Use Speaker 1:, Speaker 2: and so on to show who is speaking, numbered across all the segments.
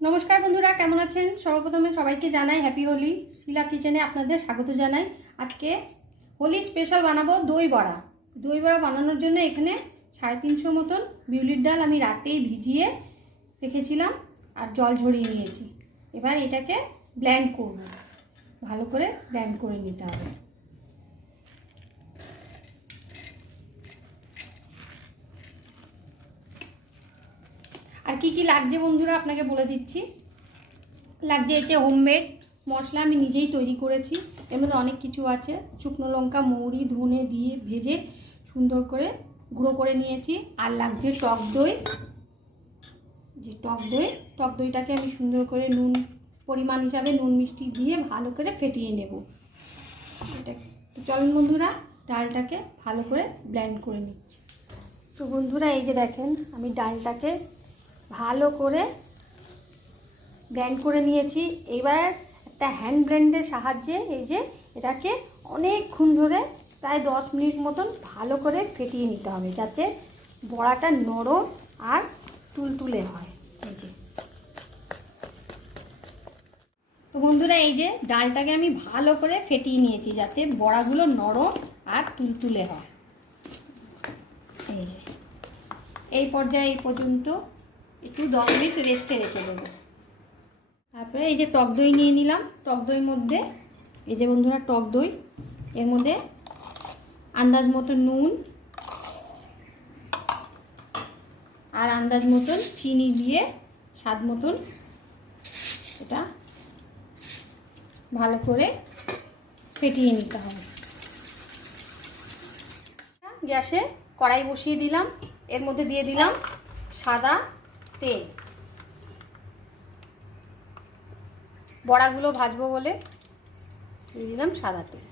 Speaker 1: নমস্কার বন্ধুরা, কেমন আছেন? সর্বপ্রথমে সবাইকে জানাই হ্যাপি হোলি শিলা কিচেনে আপনাদের স্বাগত জানাই। আজকে হোলি স্পেশাল বানাবো দই বড়া। দই বড়া বানানোর জন্য এখানে সাড়ে তিনশো মতন বিউলির ডাল আমি রাতেই ভিজিয়ে রেখেছিলাম আর জল ঝরিয়ে নিয়েছি। এবার এটাকে ব্ল্যান্ড করব। ভালো করে ব্ল্যান্ড করে নিতে হবে। কি কি লাগছে বন্ধুরা? আপনাকে বলে দিচ্ছি। লাগছে এতে হোমমেড মশলা আমি নিজেই তৈরি করেছি। এর মধ্যে অনেক কিছু আছে। শুকনো লঙ্কা, মৌরি, ধনে দিয়ে ভেজে সুন্দর করে গুঁড়ো করে নিয়েছি। আর লাগছে টক দই। যে টক দই, টক দইটাকে আমি সুন্দর করে নুন, পরিমাণ হিসাবে নুন, মিষ্টি দিয়ে ভালো করে ফেটিয়ে নেব। এটা তো চলুন বন্ধুরা, ডালটাকে ভালো করে ব্ল্যান্ড করে নিচ্ছি। তো বন্ধুরা, এই যে দেখেন, আমি ডালটাকে ভালো করে ব্র্যান্ড করে নিয়েছি। এবার একটা হ্যান্ড ব্র্যান্ডের সাহায্যে এই যে এটাকে অনেকক্ষণ ধরে প্রায় দশ মিনিট মতন ভালো করে ফেটিয়ে নিতে হবে যাতে বড়াটা নরম আর তুলতুলে হয়। এই যে। তো বন্ধুরা, এই যে ডালটাকে আমি ভালো করে ফেটিয়ে নিয়েছি যাতে বড়াগুলো নরম আর তুলতুলে হয়। এই যে। এই পর্যায়ে এই পর্যন্ত একটু দশ মিনিট রেস্টে রেখে দেবো। তারপরে এই যে টক দই নিয়ে নিলাম, টক দইয়ের মধ্যে, এই যে বন্ধুরা টক দই, এর মধ্যে আন্দাজ মতো নুন আর আন্দাজ মতন চিনি দিয়ে স্বাদ মতন এটা ভালো করে ফেটিয়ে নিতে হবে। গ্যাসে কড়াই বসিয়ে দিলাম, এর মধ্যে দিয়ে দিলাম সাদা তেল বড়াগুলো ভাজবো বলে দিয়ে দিলাম সাদা তেল।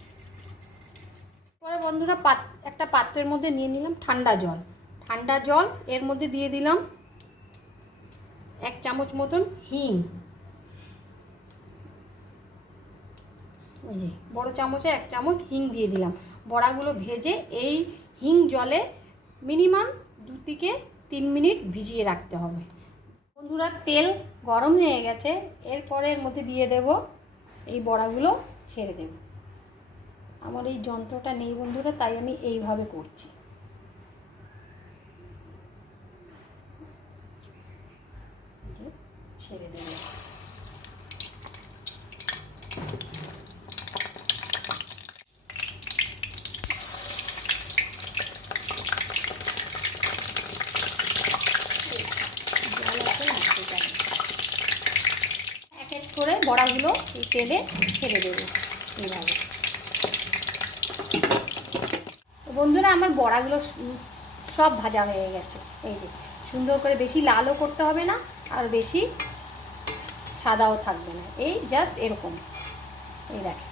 Speaker 1: পরে বন্ধুরা পাত, একটা পাত্রের মধ্যে নিয়ে নিলাম ঠান্ডা জল। ঠান্ডা জল, এর মধ্যে দিয়ে দিলাম এক চামচ মতন হিং। ওই যে, বড়ো চামচে এক চামচ হিং দিয়ে দিলাম। বড়াগুলো ভেজে এই হিং জলে মিনিমাম দু থেকে তিন মিনিট ভিজিয়ে রাখতে হবে। বন্ধুরা, তেল গরম হয়ে গেছে। এরপরে এর মধ্যে দিয়ে দেব এই বড়াগুলো, ছেড়ে দেব। আমার এই যন্ত্রটা নেই বন্ধুরা, তাই আমি এইভাবে করছি। ছেড়ে দেব এক এক করে বড়াগুলো এই তেলে ছেড়ে দেবো এইভাবে। বন্ধুরা, আমার বড়াগুলো সব ভাজা হয়ে গেছে। এই যে, সুন্দর করে বেশি লালও করতে হবে না, আর বেশি সাদাও থাকবে না। এই জাস্ট এরকম। এই দেখে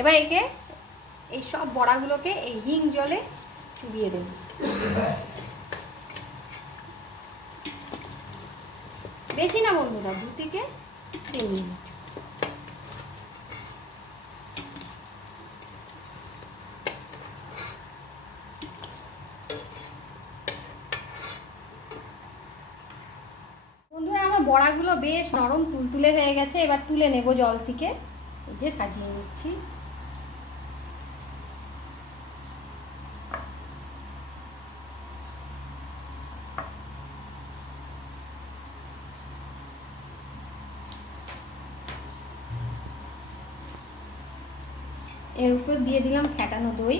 Speaker 1: এবার একে এই সব বড়াগুলোকে এই হিং জলে চুবিয়ে দেব। বেশি না বন্ধুরা, দু থেকে তিন মিনিট বন্ধুরা, আমার বড়াগুলো বেশ নরম, তুলতুলে হয়ে গেছে। এবার তুলে নেব জল থেকে। এই যে সাজিয়ে নিচ্ছি। এর উপর দিয়ে দিলাম ফ্যাটানো দই।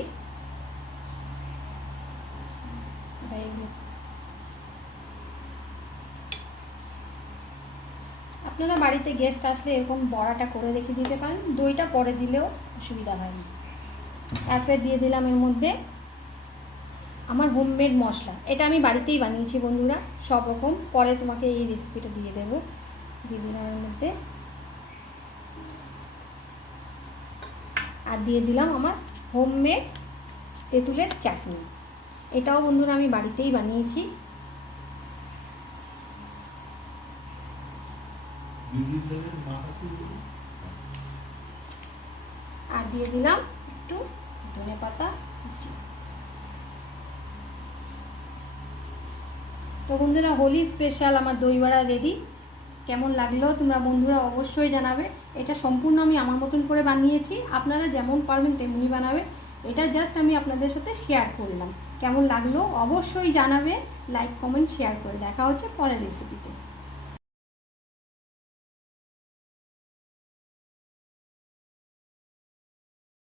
Speaker 1: আপনারা বাড়িতে গেস্ট আসলে এরকম বড়াটা করে রেখে দিতে পারেন। দইটা পরে দিলেও অসুবিধা হয় তারপরে দিয়ে দিলাম এর মধ্যে আমার হোমমেড মশলা। এটা আমি বাড়িতেই বানিয়েছি বন্ধুরা, সব রকম। পরে তোমাকে এই রেসিপিটা দিয়ে দেবো। দিয়ে দিলাম এর মধ্যে আর দিয়ে দিলাম আমার হোমমেড তেঁতুলের চাটনি। এটাও বন্ধুরা আমি বাড়িতেই বানিয়েছি। আর দিয়ে দিলাম একটু ধনে পাতা তো বন্ধুরা হোলি স্পেশাল আমার দই বড়া রেডি কেমন লাগল তোমরা বন্ধুরা অবশ্যই জানাবে। এটা সম্পূর্ণ আমি আমার মতন করে বানিয়েছি। আপনারা যেমন পারবেন তেমনি বানাবে। এটা জাস্ট আমি আপনাদের সাথে শেয়ার করলাম। কেমন লাগল অবশ্যই জানাবে। লাইক কমেন্ট শেয়ার করে। দেখা হচ্ছে পরের রেসিপিতে